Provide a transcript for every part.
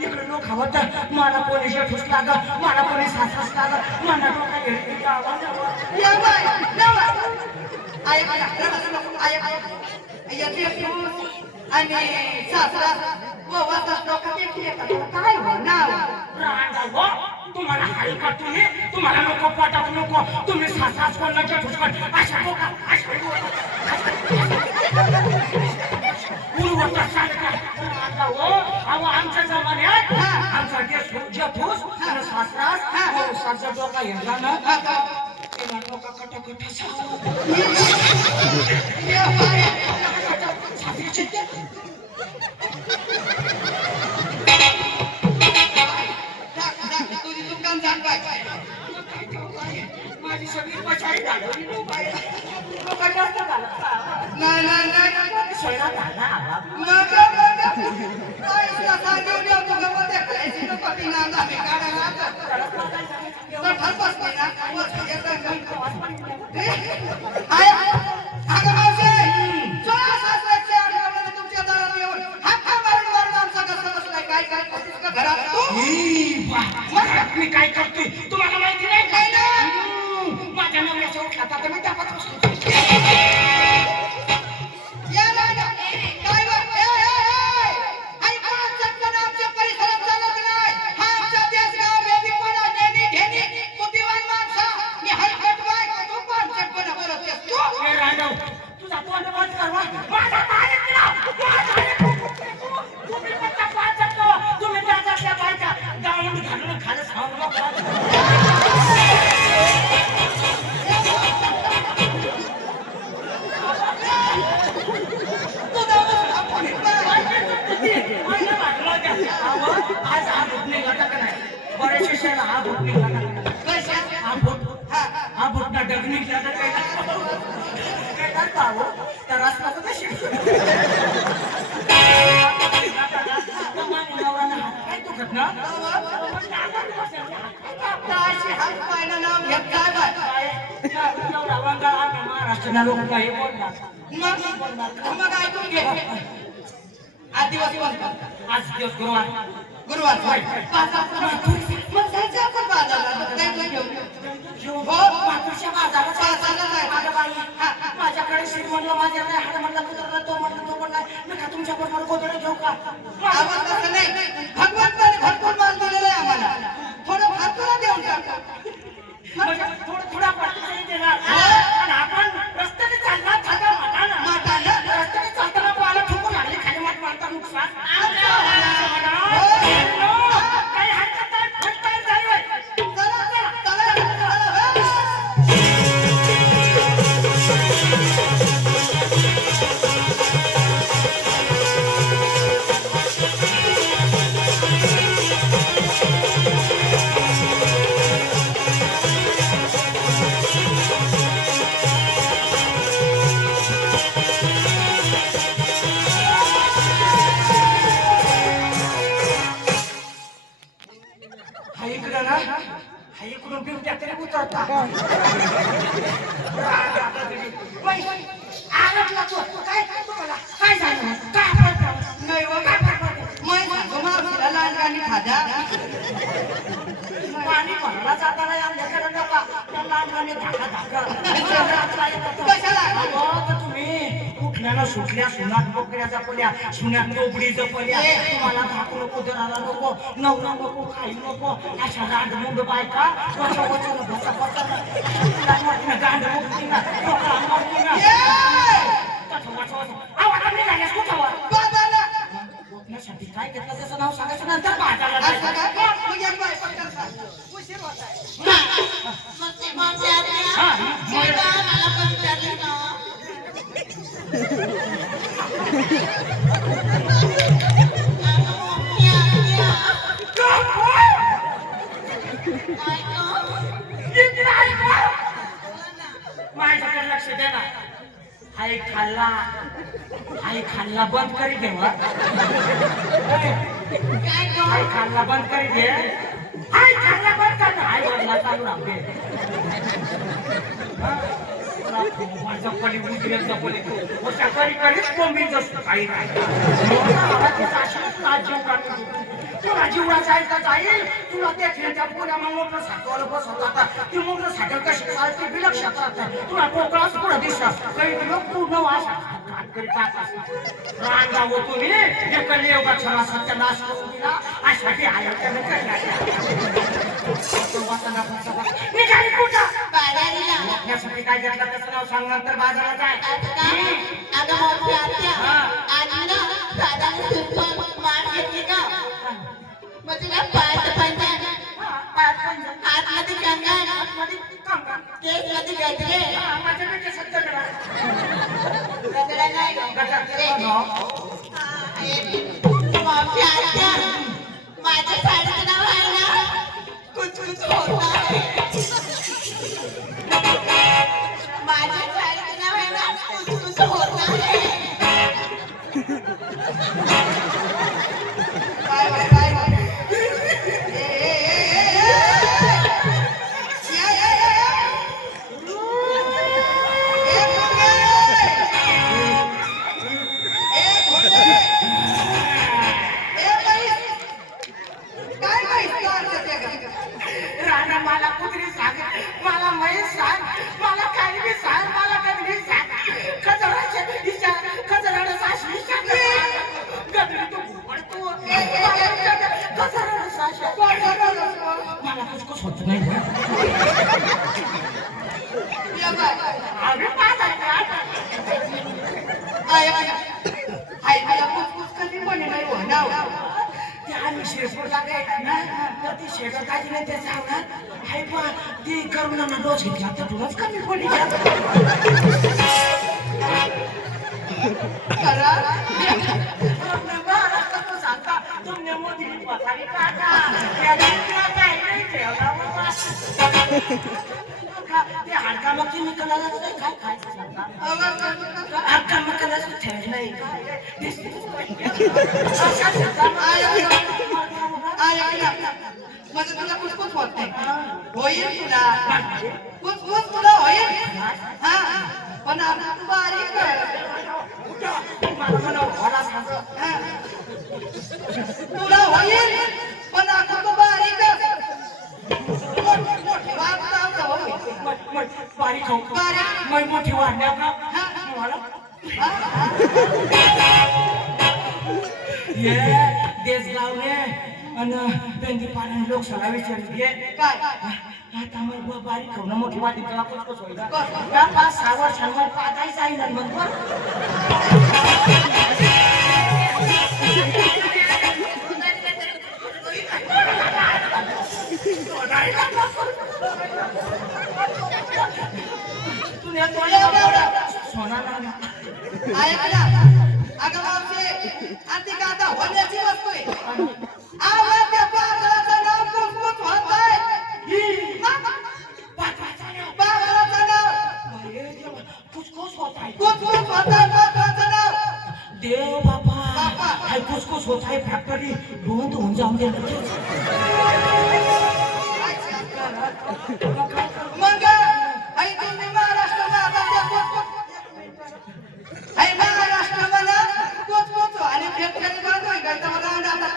इकडे नो खावत मला पोलीस ठुसला ग मला पोलीस हसला ग मला डोका घेतली आवाज आणि सासरा काय हो नाव तुम्हाला हाई का तुम्हाला नको पाठवू नको तुम्ही सासाच कोणाच्या ठुसकट अशा आमच्या जमान्यात आमचा देश ठूस सासरास सासरा डोका घेतला ना डोका कटाकट तुझी दुकान सांगवायची माझी सगळी पछाडी घालवली मी काय करतोय तुम्हाला माहिती नाही काय ना माझ्या नवऱ्याच्या उठला तर मी त्यापासून महाराष्ट्र लोक काही बोलणार मग ऐकून घे आज दिवस आज दिवस गुरुवार गुरुवार मग जायचं आपण बाजारला माझ्याकडे श्री म्हणलं माझ्या नाही हा म्हणला तो म्हणला मी का तुमच्या बरोबर गोदडे घेऊ का आवाज तसं नाही भगवंताने भरपूर माल दिलेला आहे आम्हाला थोडं भातुला देऊन टाका थोडा पटकन देणार आणि आपण रस्त्याने चालणार रस्त्याने चालताना मला ठोकून लागले खाली मात मारता नुकसान काही हरकत नाही फटकान झाली इकडून बिवट्या तरी उतरता काय तुम्हाला काय झालं काय नाही लहानपणी खाजा पाणी भरला जाताना या लेकरांना नका त्या लहानपणी धाका तुम्ही उठल्यानं सुटल्या सुनात बोकड्या जपल्या सुन्यात डोबडी जपल्या तुम्हाला धाकू नको जराला नको नवरा नको काही नको अशा रांड मुंड बायका वचन वचन भसा भसा गांड मुक्ती ना बोलण्यासाठी काय घेतलं त्याचं नाव सांगायचं नंतर बाजाराला मग ते माझ्याकडे लक्ष दे ना. आई खाल्ला बंद करी दे मग. आई खाल्ला बंद करी दे. आई खाल्ला बंद कर ना. आई वरला चालू राहते. जपली उजरेल जपली अशा करी करीच कोंबी जसं काही नाही. तुला जीवना जायचा जाईल. तुला त्या पुण्या मग मोटरसायकल बसवत आता ती मोटरसायकल कशी चालते विलक्षात राहते. तुला कोकणाच पुढे दिसतात काही लोक पूर्ण वाशा रांगा हो तुम्ही एकले योगा छळा सत्यानाश करून दिला अशासाठी आयो त्याने निघाली कुठं यासाठी काय घेतलं त्याचं नाव सांग नंतर बाजारात जाय. माझ्या साडीचं नाव आहे ना कुछ कुछ होता है. माझ्या साडीचं नाव आहे ना कुछ कुछ होता है. मला कुत्री सांग मला म्हैस सांग मला काही बी सांग मला कधी सांग खजराच्या विचार खजराला सासवी सांग गदरी तू घुमडतो खजराला सासवी मला कुछ होत नाही. अरे पाहत आई मला कुछ कधी म्हणे नाही होणार. आम्ही शेपूरला गेला ना तर ती शेतात आजी नाही ते सांगणार हाय पण ती करुणाला डोस घेतला तर तुलाच कमी पडली. सांगता तुमने मोदी पथारी काढा काय नाही ठेवला ते हाडका मग निकलाला नाही काय खायचं सांगता हाडका मकाला ठेवायचं नाही. म्हणजे तुला कुछ होत नाही होईल तुला कुछ तुला होईल. हा पण आता तू बारीक तुला होईल पण आता तू बारीक मोठी बारीक मोठी वाढण्या देश गावने आणि बेंदी पाण्याने लोकसभा विचारली काय आता मग बारीक खाऊ ना मोठी वाटी तुला कसं होईल या 5-6 वर्षांवर पाताही जाईल मग सोना ना ऐकला अगं मावशी आधी का आता होण्याची वस्तू आहे. आवाज त्या पागलाचं नाव कुछ होत आहे. पागलाचं नाव कुछ होत आहे पागलाचं नाव देव बापा हाय कुछ होत आहे फॅक्टरी बंद होऊन जाऊन गेलं. मग आई तुम्ही महाराष्ट्राला महाराष्ट्र मला कुछ आणि फॅक्टरी बंद होईल का तर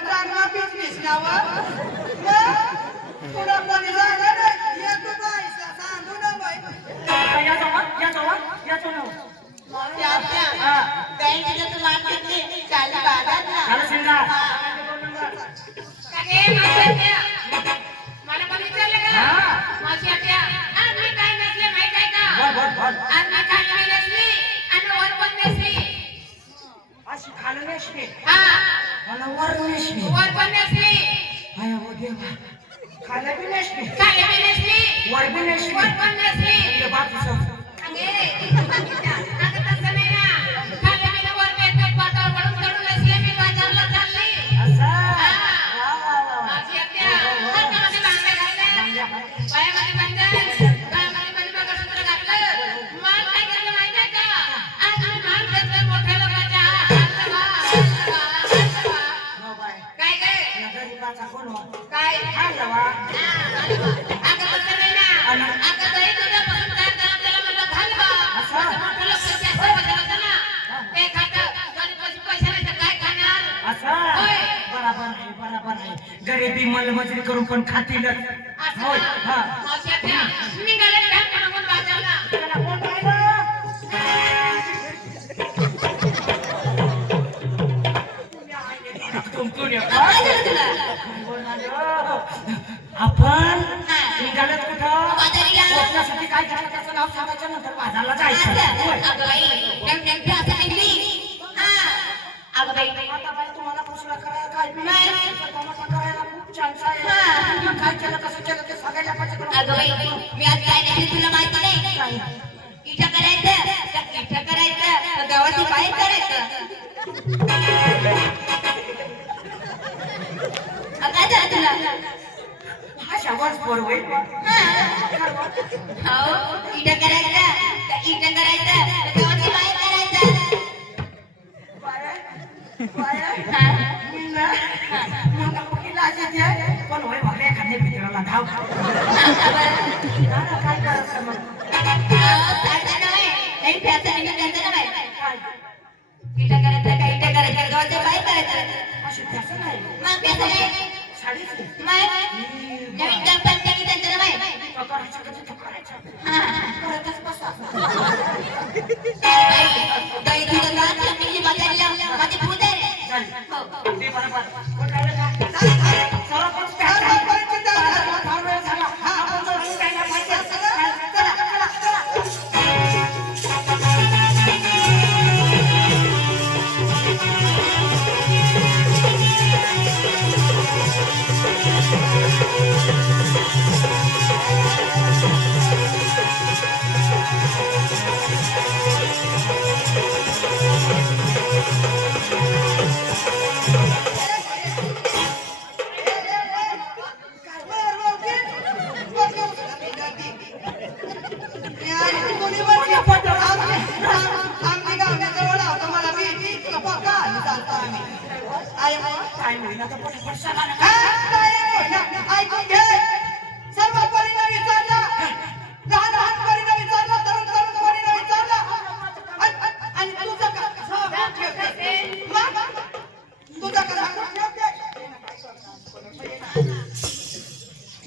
रांगमा बिझनेस नावा तुला कोणी जागा नाही एक पैसा सांगू ना बाई. या जावा बँकेच्या तू मार्केटने चालली बाजारला. झालं सिंगा मला पण विचारलं का माझी आत्या आज मी काय नसले माहित आहे का बोल आज मी खाली नसली आणि वर पण नसली. अशी खालं नेसली हा मला वर नेसली वर पण नसली हाय हो देवा खालं बी नेसली खाली बी नसली वर बी नेसली वर पण नसली. बाकीचं अगे तसं नाही ना अगं तसं नाही ना. अगं ताई तुझ्यापासून तयार करा त्याला म्हणलं हलवा. असं? असं मोठं लोक पैसे असतात बघायला ना. ते खातं गरीबाची पैसे नाही तर काय खाणार? असं होय. बरोबर आहे गरिबी मलमजुरी करून पण खातीलच असं होय ना. हा मावशी आत्या, निघाले ढाक म्हणून बाजारला. त्याला कोण राहिलं? तुमतून येतो. काय झालं तुला आपण निघालेत कुठं बाजारीला. पोचण्यासाठी काय करायचं त्याचं नाव सांगायचं नंतर बाजारला जायचं होय. अगं बाई नेमकी असं निघली अगं बाई आता बाई तुम्हाला प्रश्न करायला काय बी नाही. तमाशा करायला खूप चान्स आहे हा. मग काय केलं कसं केलं ते सांगायला पाहिजे का? अगं बाई मी आज काय नाही तुला माहिती नाही काय? इटा करायचं का इटा करायचं का गावाची बाहेर करायचं काय झालं तुला हा शाबास पोरवे हो इटा करायचं का इटा करायचं का गावाची बाहेर करायचं मी ना मला कुठे लाज येते पण होय भले एखाद्या मित्राला धाव दादा काय करायचं मग नाही प्याचा निघून त्यांचं ना इटा करायचं का इटा करायचं गावाची बाहेर करायचं अशी त्याचं नाही मग प्याचा नाही साडीच नवीन कंपनी त्यांचं ना करायचं कधी तो करायचं करतच बसा बाई तुझं गात मी बाजारला माझे भूत आहे चालेल ते बरोबर कोण राहिलं का? चला पण फार वेळ झाला आपण जाऊन जायला पाहिजे चला काय होईना तर पटपट सांगा ना.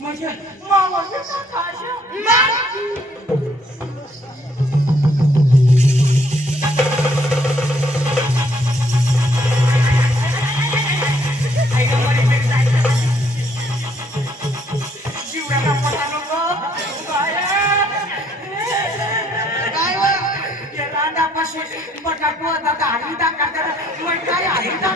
म्हणजे मावळते का काय? जीवनाला पता नको. ते रांडापाशी बटाटो होता हरिदा काढताना मग काय हरिदा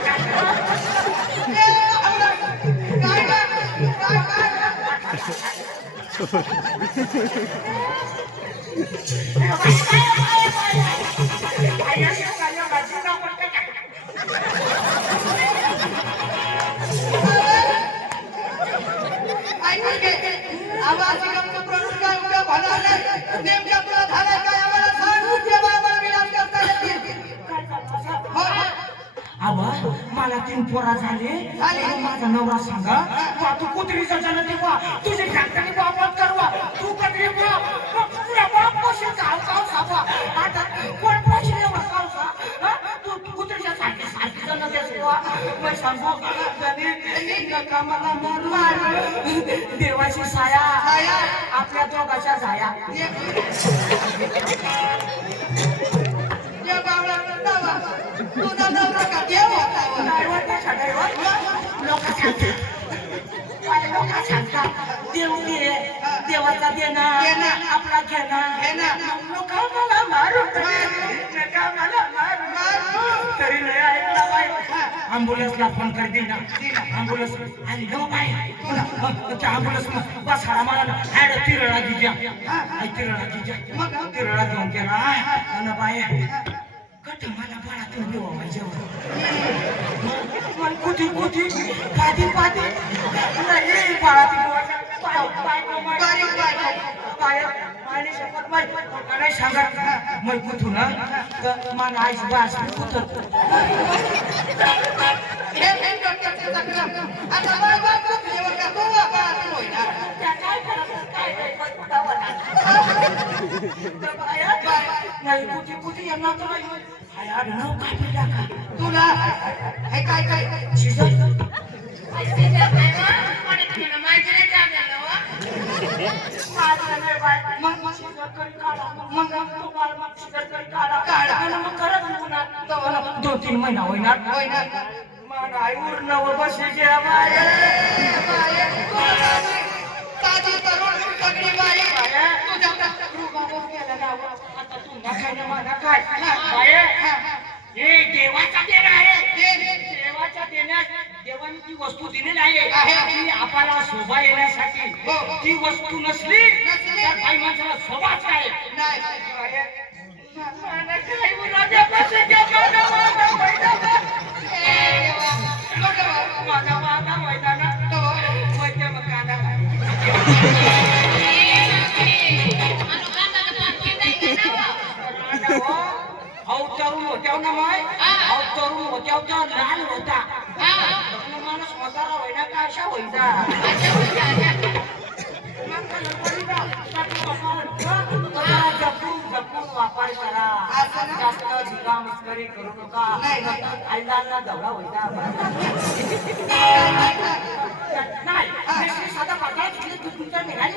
मला 3 पोरा झाले माझा नवरा सांगा वा तू कुत्रीचा जन्म देवा तुझे फॅक्टरी वापर करवा तू कधी तुला बाप पोषण गाव सावा आता कोण पोषण सावसा तू कुत्रीच्या सारखी जन्म देवा मग सांगू नका मला मारू देवाची साया आपल्या दोघाच्या जाया लोक सांगतात देव दे देवाचा देणं आपला घेणं लोक मला मारू नका मला मारू तरी नाही ऐकला बाई ॲम्ब्युलन्सला फोन कर दे ना ॲम्ब्युलन्स आणि नो बाई त्या ॲम्ब्युलन्स बसाडा मला हॅड तिरळा दिद्या तिरळा घेऊन गेला आणि बाई कट मला बाळातून देवा माझ्या कुठे पाठी बाळाती काय मायने शपथ माय काय सांगत मै कुठून तर मान आईस बास कुठं हे डॉक्टरचे चक्र आता बाबा कुठले का तो बाबा होय ना त्या काय करत काय काय कुठावर नाही कुठे कुठे यांना तर यार नाव काय पिला का तुला हे काय काय शिजत मग शिजत करी काढा मग तुम्हाला मग शिजत करी काढा आणि मग करत होणार 2-3 महिना होईना मग आई उरणं बसायचे ताजी तरुण सगळी बाई तुझ्या आता तू नखायला माझा काय हे देवाचा देण आहे देवाच्या देण्यास देवाने ती वस्तू दिलेली आहे ती आपल्याला शोभा येण्यासाठी ती वस्तू नसली तर काही माणसाला शोभाच आहे तरुण होत्या ना माय तरुण होत्या लाल होता माणूस म्हातारा होईना का अशा होईना जपून वापर करा जास्त भिकामस्करी करू नका आईला दौडा होईना नाही साधा पाताळ घेतले तुमच्या निघाली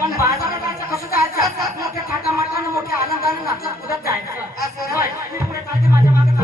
पण बाजारात जायचं कसं जायचं मोठ्या थाटा माटानं मोठ्या आनंदाने नाचत कुदत जायचं मी पुढे चालते माझ्या मागे